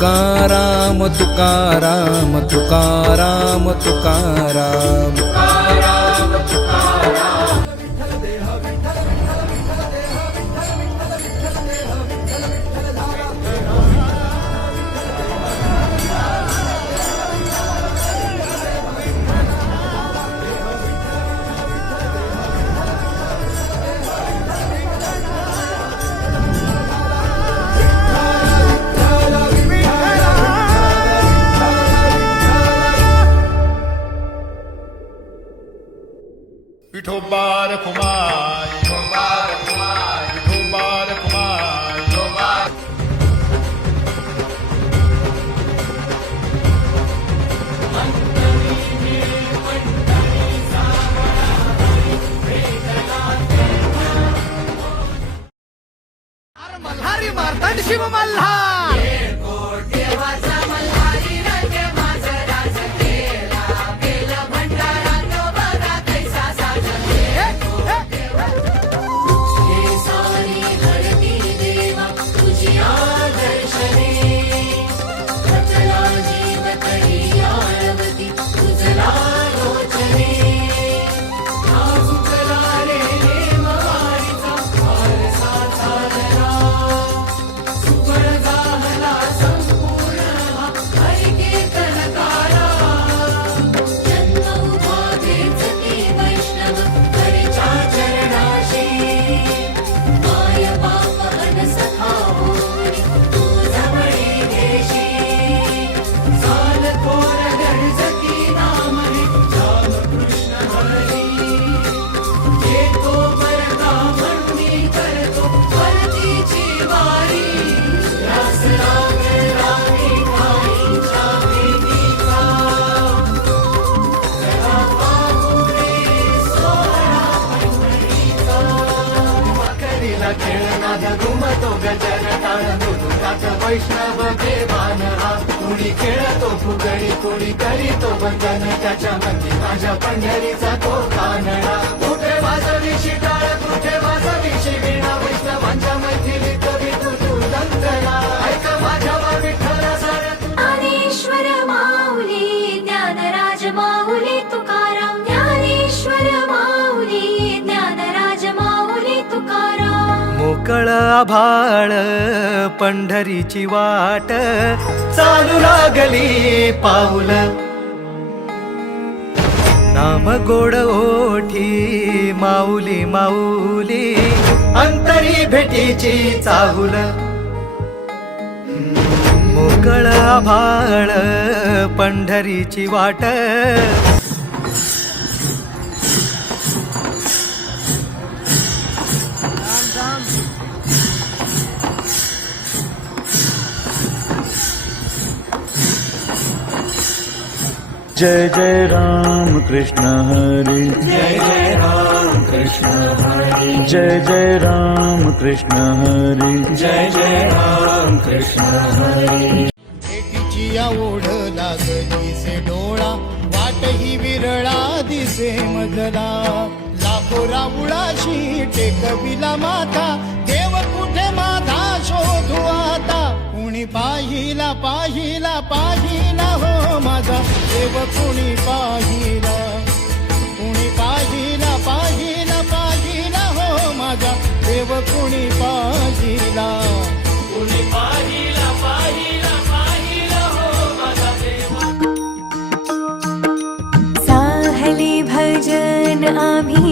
तुकाराम तुकाराम तुकाराम तुकाराम विठोबा रखुमाई विठोबा रखुमाई विठोबा रखुमाई विठोबा मल्हारी मारतांड शिव मल्हार वैष्णव देवान हा कुणी खेळतो फुगडी कुणी करीतो बंधन त्याच्या मंदी माझ्या पंढरीचा तो कानडा कुठे वाजवी शिटाळ कुठे वाजवी शिवीणा वैष्णवांच्या मैथिलीत विठू तू दंगला ऐक माझ्या विठ्ठला साऱ्या ज्ञानेश्वर माऊली ज्ञानराज माऊली तुकाराम ज्ञानेश्वर माऊली ज्ञानराज माऊली तुकाराम मोकळ आभाळ पंढरीची वाट चालू लागली पाऊल नाम गोड ओठी माऊली माऊली अंतरी भेटीची चाहुल मोकळ आभाळ पंढरीची वाट जय जय राम कृष्ण हरि जय जय राम कृष्ण हरि जय जय राम कृष्ण हरि जय जय राम कृष्ण हरि भेटीची ओढ लागली से डोळा वाट ही विरळा दिसे मधला लाखो राऊळाशी टेकविला माथा देव कुठे माझा शोधू आता कुणी पाहिला पाहिला पाहिला हो माझा देव कुणी पाहिला कुणी पाहिला पाहिला पाहिला हो माझा देव कुणी पाहिला कुणी पाहिला पाहिला पाहिला हो माझा देव साहले भजन आम्ही